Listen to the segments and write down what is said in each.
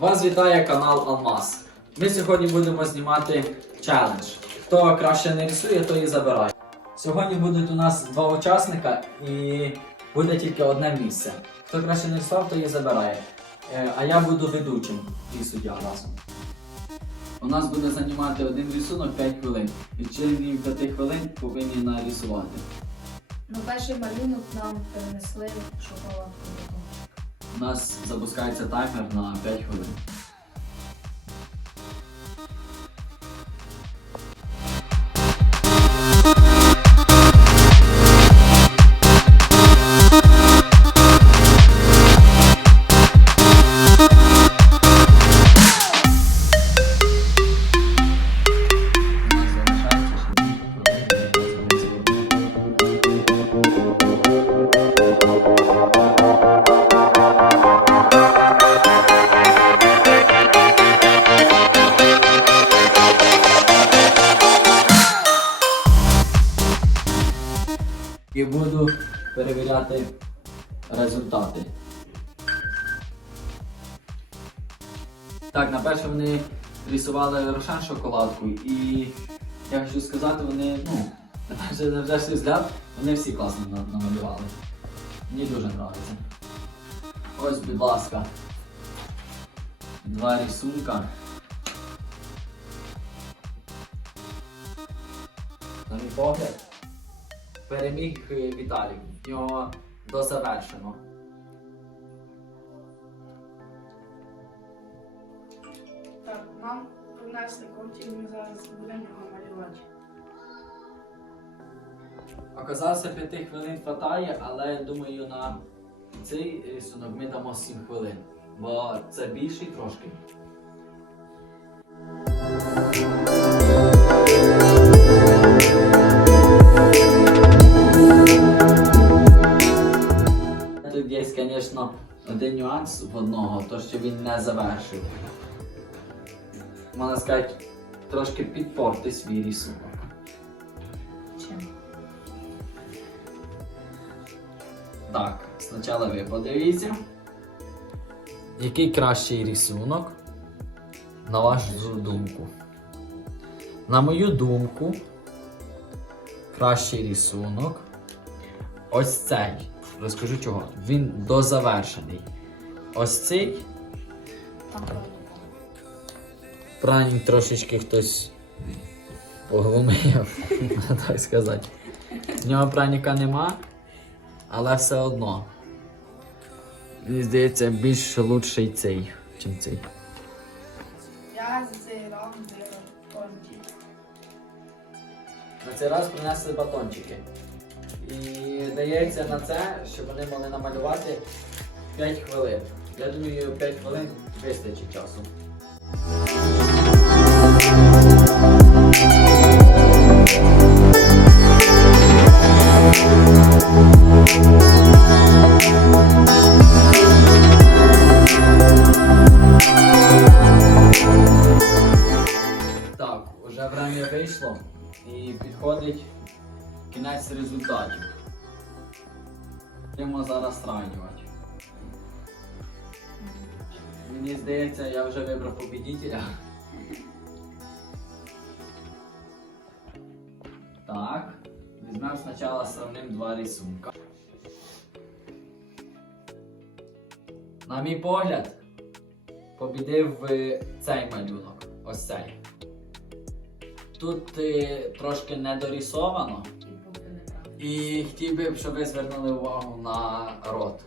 Вас вітає канал Алмаз. Ми сьогодні будемо знімати челендж. Хто краще не рисує, той і забирає. Сьогодні будуть у нас два учасника і буде тільки одне місце. Хто краще не рисував, той і забирає. Е, А я буду ведучим і суддя разом. У нас буде займати один рисунок 5 хвилин. І в 5 хвилин повинні нарисувати. Ну, перший малюнок нам перенесли шоколадку. У нас запускається таймер на 5 хвилин. І буду перевіряти результати. Так, на перше вони рисували рошен шоколадку і я хочу сказати, вони, ну, на перший, взгляд, вони всі класно намалювали. Мені дуже подобається. Ось, будь ласка, два рисунка. На погляд, переміг е, Віталій. В нього дозавершено. Так, нам принесли контір, ми зараз будемо його малювати. Оказався 5 хвилин хватає, але я думаю, на цей рисунок ми дамо 7 хвилин, бо це більший трошки. Тут є, звісно, один нюанс в одного, то що він не завершив. Можна сказати, трошки підпорти свій рисунок. Чим? Так, спочатку ви подивіться. Який кращий рисунок? На вашу думку. На мою думку, кращий рисунок. Ось цей. Розкажу чого. Він дозавершений. Ось цей. Пранік трошечки хтось поглумив, так сказати. В нього праніка нема, але все одно. Мені здається, більш лучший цей, чим цей. Я зірав контір. На цей раз принесли батончики. І дається на це, щоб вони могли намалювати 5 хвилин. Я думаю, 5 хвилин вистачить часу. Так, уже время вийшло і підходить кінець результатів. Будемо зараз сравнювати. Мені здається, я вже вибрав победителя. Так, візьмемо спочатку сравним два рисунка. На мій погляд, побідив е, цей малюнок. Ось цей. Тут е, трошки недорисовано. І хотів би, щоб ви звернули увагу на рот.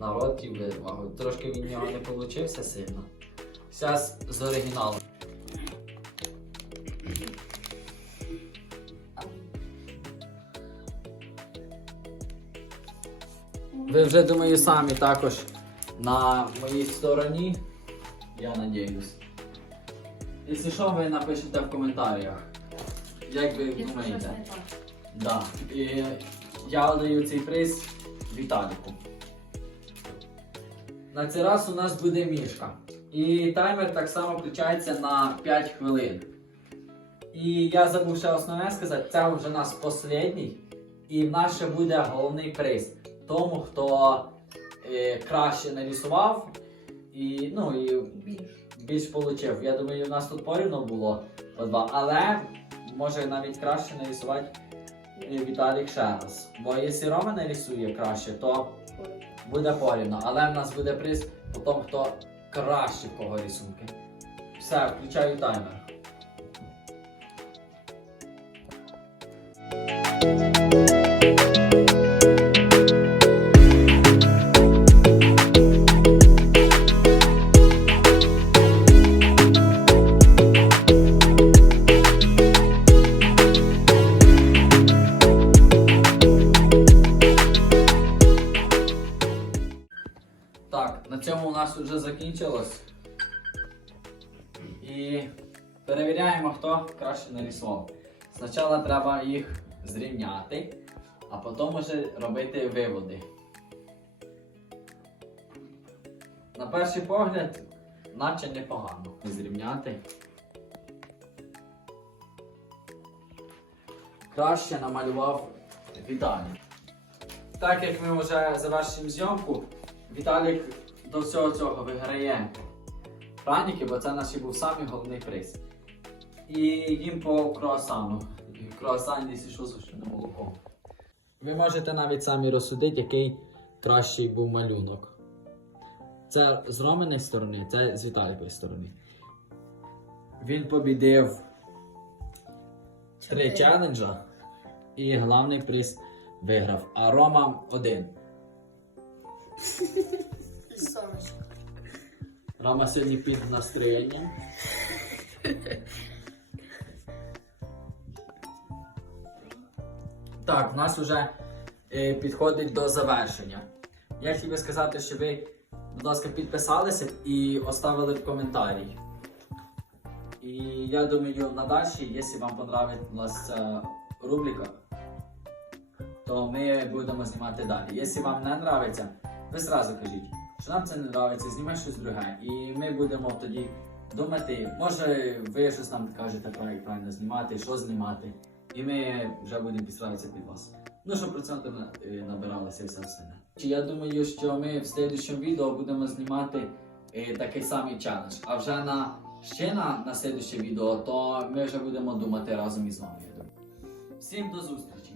На рот хотів би увагу. Трошки від нього не вийшло сильно. Зараз з оригіналу. Ви вже думаю самі також на моїй стороні. Я надіюсь. Якщо що, ви напишете в коментарях. Як ви думаєте? Да. І я даю цей приз Віталіку. На цей раз у нас буде мішка. І таймер так само включається на 5 хвилин. І я забув ще основне сказати, це вже наш останній. І в нас ще буде головний приз. Тому, хто е, краще нарисував І, ну, і більш получив. Я думаю, у нас тут порівно було по два, але може навіть краще нарисувати е, Віталік ще раз. Бо якщо Рома нарисує краще, то буде порівно. Але в нас буде приз по тому, хто краще в кого рисунки. Все, включаю таймер. Перевіряємо, хто краще нарисував. Спочатку треба їх зрівняти, а потім вже робити виводи. На перший погляд, наче непогано зрівняти. Краще намалював Віталій. Так як ми вже завершимо зйомку, Віталік до всього цього виграє праніки, бо це наш був самий головний приз. І їм по круасану. Круасан, якщо що, молоко. Ви можете навіть самі розсудити, який кращий був малюнок. Це з Роминої сторони, це з Віталікової сторони. Він побідив три челенджа і головний приз виграв. А Рома один. Рома сьогодні під настроєнням. Так, в нас вже е, підходить до завершення. Я хотів би сказати, що ви, будь ласка, підписалися і оставили в коментарі. І я думаю, на далі, якщо вам понравилась ця рубрика, то ми будемо знімати далі. Якщо вам не подобається, ви зразу кажіть, що нам це не подобається, знімай щось друге. І ми будемо тоді думати, може ви щось нам кажете як правильно знімати, що знімати. І ми вже будемо підстраиватися під вас. Ну, щоб проценти е, набиралися і все. Чи Я думаю, що ми в слідчому відео будемо знімати е, такий самий челендж. А вже на ще на, на слідче відео, то ми вже будемо думати разом із вами. Всім до зустрічі!